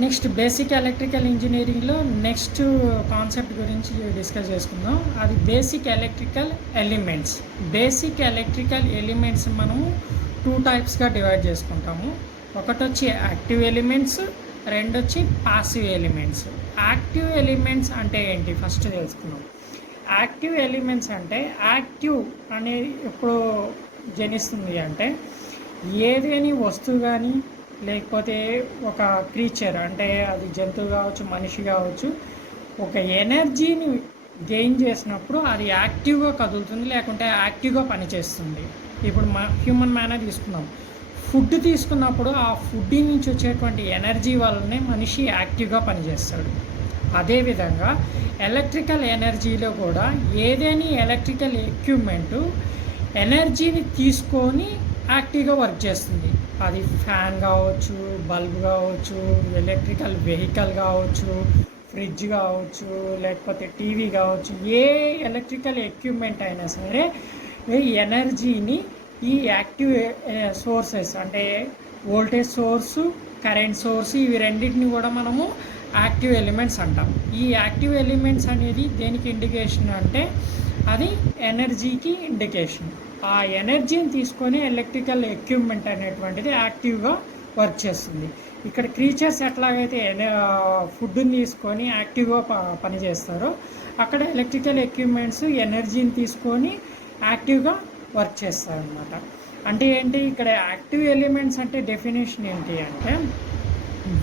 Next basic electrical ఇంజనీరింగ్లో next concept గురించి discuss చేసుకుందాం. అది basic electrical elements. Basic electrical elements మనము 2 టైప్స్గా డివైడ్ చేసుకుంటాము. ఒకటి వచ్చి యాక్టివ్ ఎలిమెంట్స్, రెండు వచ్చి పాసివ్ ఎలిమెంట్స్. యాక్టివ్ ఎలిమెంట్స్ అంటే ఏంటి ఫస్ట్ తెలుసుకుందాం. యాక్టివ్ ఎలిమెంట్స్ అంటే యాక్టివ్ అనేది ఎప్పుడు జనిస్తుంది అంటే ఏదేని వస్తువు కానీ లేకపోతే ఒక క్రీచర్ అంటే అది జంతువు కావచ్చు, మనిషి కావచ్చు, ఒక ఎనర్జీని గెయిన్ చేసినప్పుడు అది యాక్టివ్గా కదులుతుంది, లేకుంటే యాక్టివ్గా పనిచేస్తుంది. ఇప్పుడు హ్యూమన్ మేనర్ తీసుకున్నాం. ఫుడ్ తీసుకున్నప్పుడు ఆ ఫుడ్ నుంచి వచ్చేటువంటి ఎనర్జీ వల్లనే మనిషి యాక్టివ్గా పనిచేస్తాడు. అదేవిధంగా ఎలక్ట్రికల్ ఎనర్జీలో కూడా ఏదేని ఎలక్ట్రికల్ ఎక్విప్మెంటు ఎనర్జీని తీసుకొని యాక్టివ్గా వర్క్ చేస్తుంది. అది ఫ్యాన్ కావచ్చు, బల్బ్ కావచ్చు, ఎలక్ట్రికల్ వెహికల్ కావచ్చు, ఫ్రిడ్జ్ కావచ్చు, లేకపోతే టీవీ కావచ్చు, ఏ ఎలక్ట్రికల్ ఎక్విప్మెంట్ అయినా సరే ఎనర్జీని ఈ యాక్టివ్ సోర్సెస్ అంటే వోల్టేజ్ సోర్సు, కరెంట్ సోర్సు, ఇవి రెండింటిని కూడా మనము యాక్టివ్ ఎలిమెంట్స్ అంటాం. ఈ యాక్టివ్ ఎలిమెంట్స్ అనేది దేనికి ఇండికేషన్ అంటే అది ఎనర్జీకి ఇండికేషన్. ఆ ఎనర్జీని తీసుకొని ఎలక్ట్రికల్ ఎక్విప్మెంట్ అనేటువంటిది యాక్టివ్గా వర్క్ చేస్తుంది. ఇక్కడ క్రీచర్స్ ఎట్లాగైతే ఫుడ్ని తీసుకొని యాక్టివ్గా పనిచేస్తారో అక్కడ ఎలక్ట్రికల్ ఎక్విప్మెంట్స్ ఎనర్జీని తీసుకొని యాక్టివ్గా వర్క్ చేస్తారనమాట. అంటే ఏంటి ఇక్కడ యాక్టివ్ ఎలిమెంట్స్ అంటే డెఫినేషన్ ఏంటి అంటే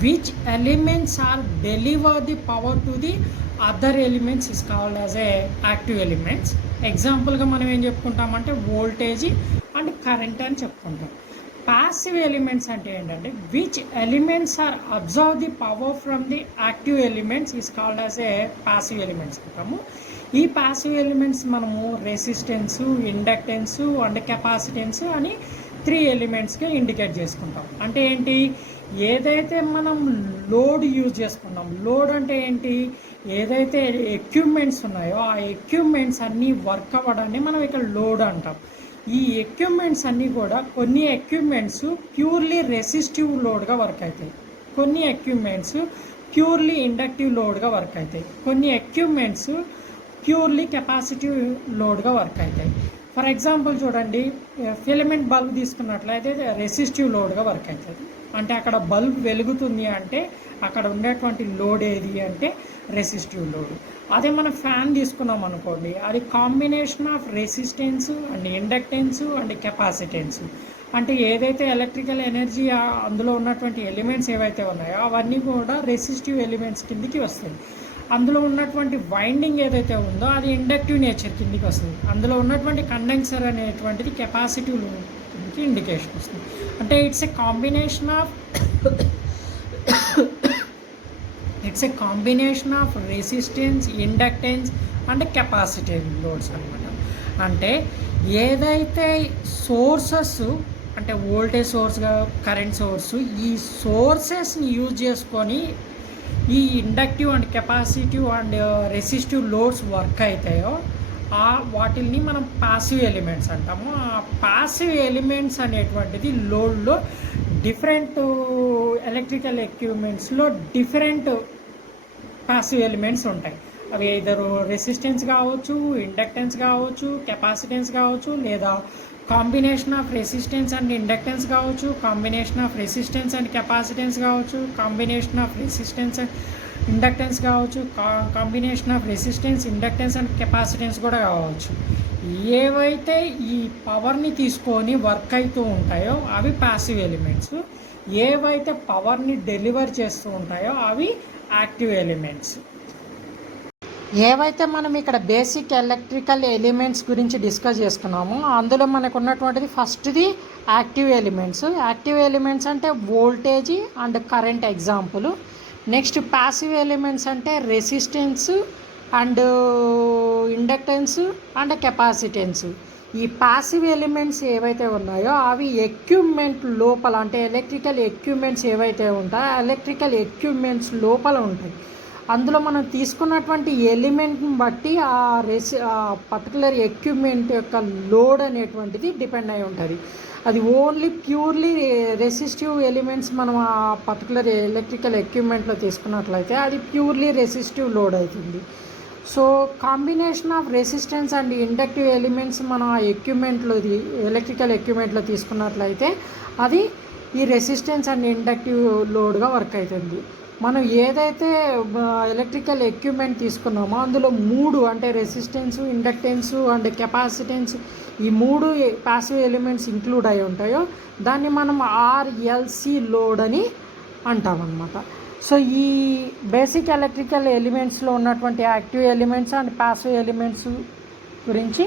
which elements are deliver the power to the other elements is called as a active elements. ఎగ్జాంపుల్గా మనం ఏం చెప్పుకుంటామంటే వోల్టేజ్ అండ్ కరెంట్ అని చెప్పుకుంటాం. పాసివ్ ఎలిమెంట్స్ అంటే ఏంటంటే which elements are observe the power from the active elements is called as a passive elements అంటాము. ఈ passive elements మనము రెసిస్టెన్సు, ఇండక్టెన్సు అండ్ కెపాసిటెన్స్ అని 3 ఎలిమెంట్స్గా ఇండికేట్ చేసుకుంటాం. అంటే ఏంటి, ఏదైతే మనం లోడ్ యూజ్ చేసుకున్నాం, లోడ్ అంటే ఏంటి, ఏదైతే ఎక్విప్మెంట్స్ ఉన్నాయో ఆ ఎక్విప్మెంట్స్ అన్నీ వర్క్ అవ్వడాన్ని మనం ఇక్కడ లోడ్ అంటాం. ఈ ఎక్విప్మెంట్స్ అన్నీ కూడా కొన్ని ఎక్విప్మెంట్స్ ప్యూర్లీ రెసిస్టివ్ లోడ్గా వర్క్ అవుతాయి, కొన్ని ఎక్విప్మెంట్స్ ప్యూర్లీ ఇండక్టివ్ లోడ్గా వర్క్ అవుతాయి, కొన్ని ఎక్విప్మెంట్స్ ప్యూర్లీ కెపాసిటివ్ లోడ్గా వర్క్ అవుతాయి. ఫర్ ఎగ్జాంపుల్ చూడండి, ఫిలమెంట్ బల్బ్ తీసుకున్నట్లయితే రెసిస్టివ్ లోడ్గా వర్క్ అవుతుంది. అంటే అక్కడ బల్బ్ వెలుగుతుంది అంటే అక్కడ ఉండేటువంటి లోడ్ ఏది అంటే రెసిస్టివ్ లోడ్. అదే మనం ఫ్యాన్ తీసుకున్నాం అనుకోండి, అది combination of resistance and inductance and capacitance. అంటే ఏదైతే ఎలక్ట్రికల్ ఎనర్జీ అందులో ఉన్నటువంటి ఎలిమెంట్స్ ఏవైతే ఉన్నాయో అవన్నీ కూడా రెసిస్టివ్ ఎలిమెంట్స్ కిందికి వస్తాయి. అందులో ఉన్నటువంటి వైండింగ్ ఏదైతే ఉందో అది ఇండక్టివ్ నేచర్ కిందికి వస్తుంది. అందులో ఉన్నటువంటి కండెన్సర్ అనేటువంటిది కెపాసిటివ్ కిందికి ఇండికేషన్ వస్తుంది. అంటే it's a combination of resistance, inductance and capacitive loads అనమాట. అంటే ఏదైతే సోర్సెస్ అంటే వోల్టేజ్ సోర్స్గా కరెంట్ సోర్సు, ఈ సోర్సెస్ని యూజ్ చేసుకొని ఈ inductive and capacitive and resistive loads work అవుతాయో వాటిని మనం పాసివ్ ఎలిమెంట్స్ అంటాము. ఆ పాసివ్ ఎలిమెంట్స్ అనేటువంటిది లోడ్లో డిఫరెంట్ ఎలక్ట్రికల్ ఎక్విప్మెంట్స్లో డిఫరెంట్ పాసివ్ ఎలిమెంట్స్ ఉంటాయి. అవి ఇద్దరు రెసిస్టెన్స్ కావచ్చు, ఇండక్టెన్స్ కావచ్చు, కెపాసిటెన్స్ కావచ్చు, లేదా combination of resistance and inductance కావచ్చు, combination of resistance and capacitance కావచ్చు, combination of resistance and inductance కావచ్చు, combination of resistance, inductance and capacitance కూడా కావచ్చు. ఏవైతే ఈ పవర్ని తీసుకొని వర్క్ అవుతూ ఉంటాయో అవి పాసివ్ ఎలిమెంట్స్, ఏవైతే పవర్ని డెలివర్ చేస్తూ ఉంటాయో అవి యాక్టివ్ ఎలిమెంట్స్. ఏవైతే మనం ఇక్కడ బేసిక్ ఎలక్ట్రికల్ ఎలిమెంట్స్ గురించి డిస్కస్ చేసుకున్నామో అందులో మనకు ఉన్నటువంటిది ఫస్ట్ది యాక్టివ్ ఎలిమెంట్స్. యాక్టివ్ ఎలిమెంట్స్ అంటే voltage and current example. Next passive elements అంటే resistance and inductance and capacitance. ఈ ప్యాసివ్ ఎలిమెంట్స్ ఏవైతే ఉన్నాయో అవి ఎక్విప్మెంట్ లోపల అంటే ఎలక్ట్రికల్ ఎక్విప్మెంట్స్ ఏవైతే ఉంటాయో ఎలక్ట్రికల్ ఎక్విప్మెంట్స్ లోపల ఉంటాయి. అందులో మనం తీసుకున్నటువంటి ఎలిమెంట్ని బట్టి ఆ పర్టికులర్ ఎక్విప్మెంట్ యొక్క లోడ్ అనేటువంటిది డిపెండ్ అయి ఉంటుంది. అది ఓన్లీ ప్యూర్లీ రెసిస్టివ్ ఎలిమెంట్స్ మనం ఆ పర్టికులర్ ఎలక్ట్రికల్ ఎక్విప్మెంట్లో తీసుకున్నట్లయితే అది ప్యూర్లీ రెసిస్టివ్ లోడ్ అవుతుంది. So combination of resistance and inductive elements మనం ఆ ఎక్విప్మెంట్లో ఎలక్ట్రికల్ ఎక్విప్మెంట్లో తీసుకున్నట్లయితే అది ఈ రెసిస్టెన్స్ అండ్ ఇండక్టివ్ లోడ్గా వర్క్ అవుతుంది. మనం ఏదైతే ఎలక్ట్రికల్ ఎక్విప్మెంట్ తీసుకున్నామో అందులో 3 అంటే రెసిస్టెన్స్, ఇండక్టెన్స్ అండ్ కెపాసిటెన్స్ ఈ 3 ప్యాసివ్ ఎలిమెంట్స్ ఇంక్లూడ్ అయి ఉంటాయో దాన్ని మనం ఆర్ఎల్సి లోడ్ అని అంటామన్నమాట. సో ఈ బేసిక్ ఎలక్ట్రికల్ ఎలిమెంట్స్లో ఉన్నటువంటి active elements and passive elements గురించి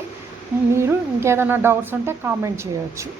మీరు ఇంకేదైనా డౌట్స్ ఉంటే కామెంట్ చేయవచ్చు.